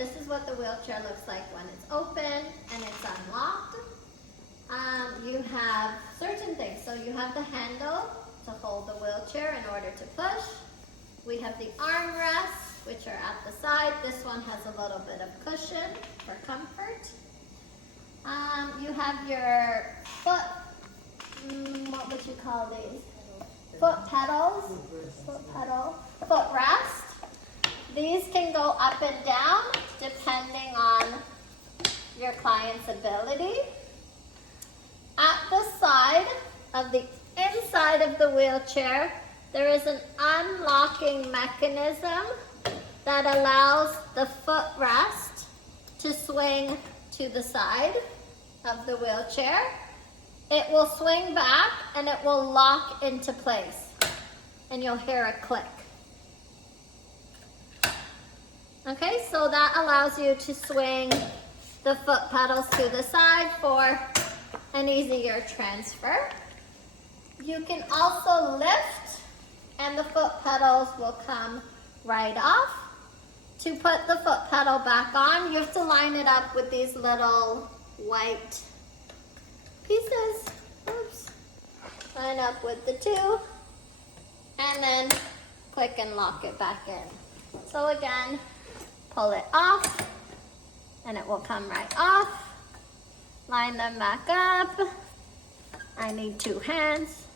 this is what the wheelchair looks like when it's open and it's unlocked. You have certain things. So you have the handle to hold the wheelchair in order to push. We have the armrests, which are at the side. This one has a little bit of cushion for comfort. You have your foot, what would you call these? Foot pedals, foot rest. These can go up and down depending on your client's ability. At the side of the inside of the wheelchair, there is an unlocking mechanism that allows the footrest to swing to the side of the wheelchair. It will swing back and it will lock into place, and you'll hear a click. Okay, so that allows you to swing the foot pedals to the side for an easier transfer. You can also lift and the foot pedals will come right off. To put the foot pedal back on, you have to line it up with these little white pieces. Oops. Line up with the two and then click and lock it back in. So again, pull it off and it will come right off. Line them back up. I need two hands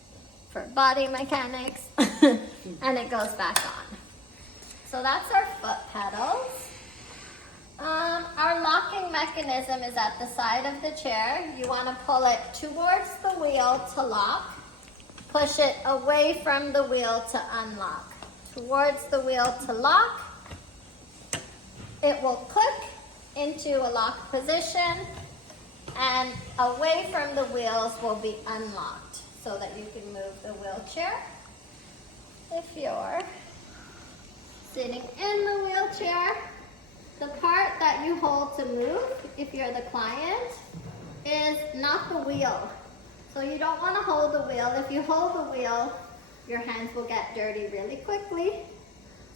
for body mechanics. And it goes back on. So that's our foot pedals. Our locking mechanism is at the side of the chair. You want to pull it towards the wheel to lock. Push it away from the wheel to unlock. Towards the wheel to lock. It will click into a locked position, and away from the wheels will be unlocked so that you can move the wheelchair. If you're sitting in the wheelchair, the part that you hold to move, if you're the client, is not the wheel. So you don't want to hold the wheel. If you hold the wheel, your hands will get dirty really quickly.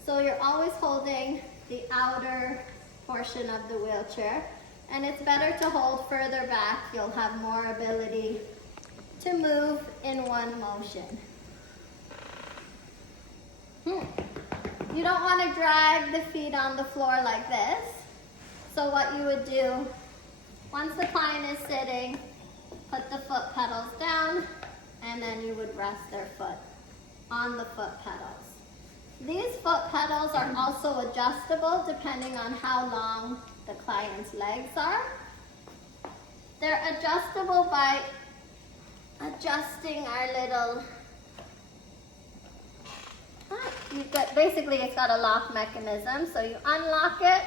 So you're always holding the outer portion of the wheelchair, and it's better to hold further back. You'll have more ability to move in one motion. You don't want to drag the feet on the floor like this. So what you would do, once the client is sitting, put the foot pedals down, and then you would rest their foot on the foot pedals. These foot pedals are also adjustable depending on how long the client's legs are. They're adjustable by adjusting our little, basically it's got a lock mechanism. So you unlock it,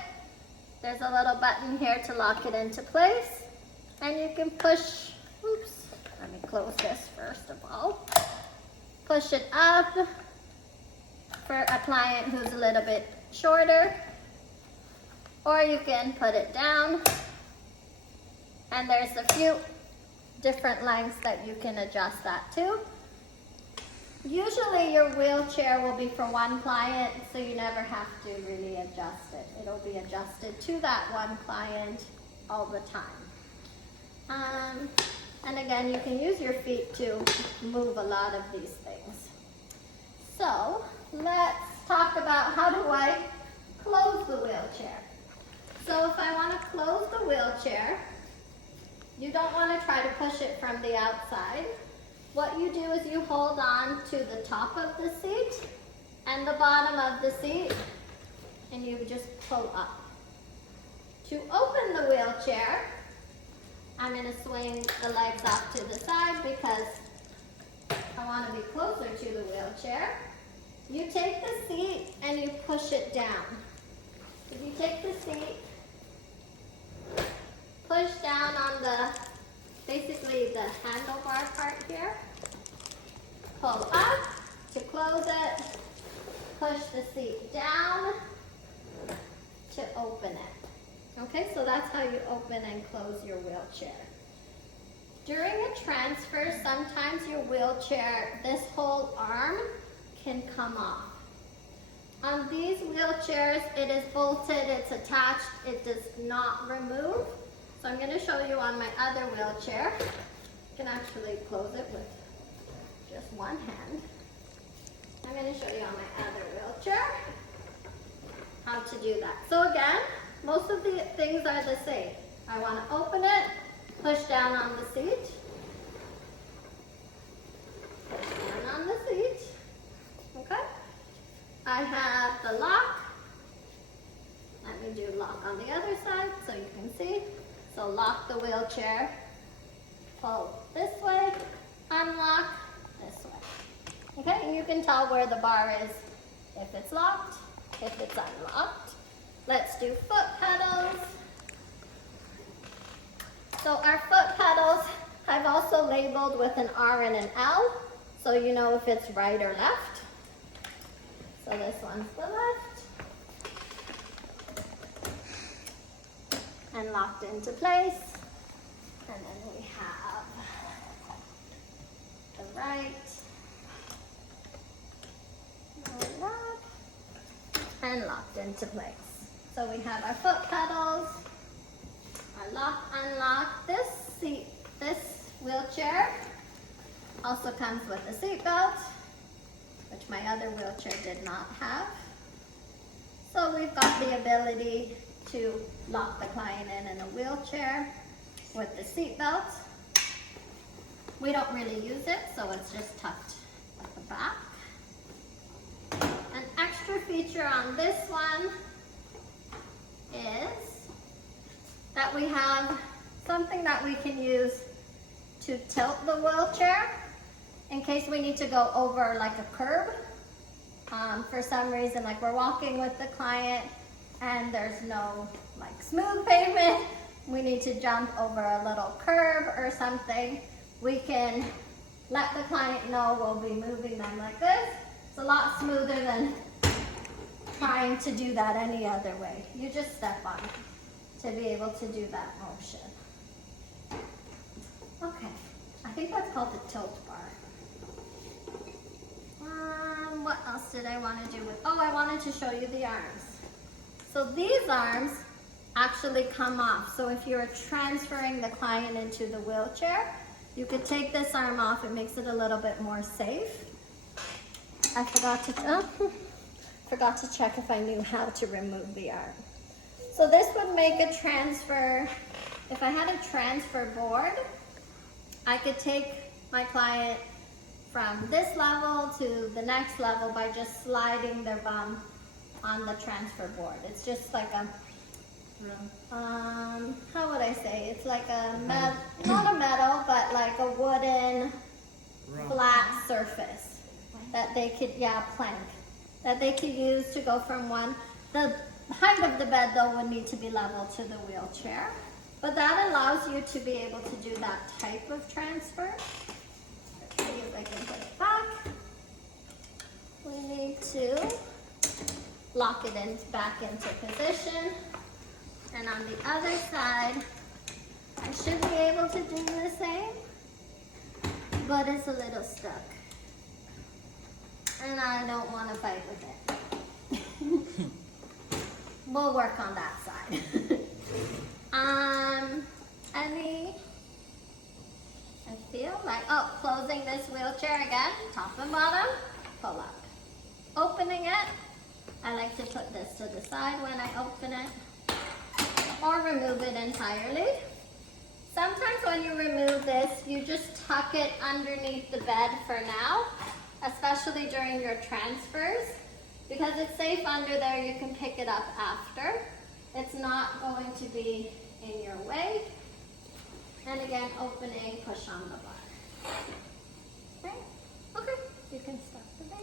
there's a little button here to lock it into place, and you can push, oops, let me close this first of all. Push it up for a client who's a little bit shorter, or you can put it down, and there's a few different lengths that you can adjust that to. Usually your wheelchair will be for one client, so you never have to really adjust it. It'll be adjusted to that one client all the time. And again, you can use your feet to move a lot of these things. So let's talk about how do I close the wheelchair. So if I want to close the wheelchair, you don't want to try to push it from the outside. What you do is you hold on to the top of the seat and the bottom of the seat, and you just pull up. To open the wheelchair, I'm going to swing the legs off to the side because I want to be closer to the wheelchair. You take the seat and you push it down. If you take the seat, push down on basically the handlebar part here. Pull up to close it. Push the seat down to open it. Okay, so that's how you open and close your wheelchair. During a transfer, sometimes your wheelchair, this whole arm can come off. On these wheelchairs, it is bolted, it's attached, it does not remove. So I'm going to show you on my other wheelchair. You can actually close it with just one hand. I'm going to show you on my other wheelchair how to do that. So again, most of the things are the same. I want to open it, push down on the seat, push down on the seat, okay? I have the lock. Let me do lock on the other side so you can see. So lock the wheelchair, pull this way, unlock this way. Okay, and you can tell where the bar is if it's locked, if it's unlocked. Let's do foot pedals. So our foot pedals I've also labeled with an R and an L, so you know if it's right or left. So this one's the left. And locked into place. And then we have the right, and left, and locked into place. So we have our foot pedals, our lock, unlock. This wheelchair also comes with a seat belt, which my other wheelchair did not have. So we've got the ability to lock the client in a wheelchair with the seat belt. We don't really use it, so it's just tucked at the back. An extra feature on this one is that we have something that we can use to tilt the wheelchair in case we need to go over like a curb. For some reason, like we're walking with the client and there's no like smooth pavement, we need to jump over a little curb or something. We can let the client know we'll be moving them like this. It's a lot smoother than trying to do that any other way. You just step on it to be able to do that motion. Okay, I think that's called the tilt bar. What else did I want to do with, I wanted to show you the arms. So these arms actually come off. So if you're transferring the client into the wheelchair, you could take this arm off. It makes it a little bit more safe. I forgot to check if I knew how to remove the arm. So this would make a transfer. If I had a transfer board, I could take my client from this level to the next level by just sliding their bum on the transfer board. It's just like a, how would I say? It's like a, not a metal, but like a wooden flat surface that they could, plank, that they could use to go from one. The height of the bed though would need to be level to the wheelchair, but that allows you to be able to do that type of transfer. Let's see if I can put it back. We need to lock it in back into position. And on the other side, I should be able to do the same, but it's a little stuck. And I don't want to fight with it. We'll work on that side. I feel like, closing this wheelchair again, top and bottom, pull up. Opening it, I like to put this to the side when I open it, or remove it entirely. Sometimes when you remove this, you just tuck it underneath the bed for now, especially during your transfers, because it's safe under there. You can pick it up after. It's not going to be in your way. And again, opening, push on the bar. Okay, you can stop the bed.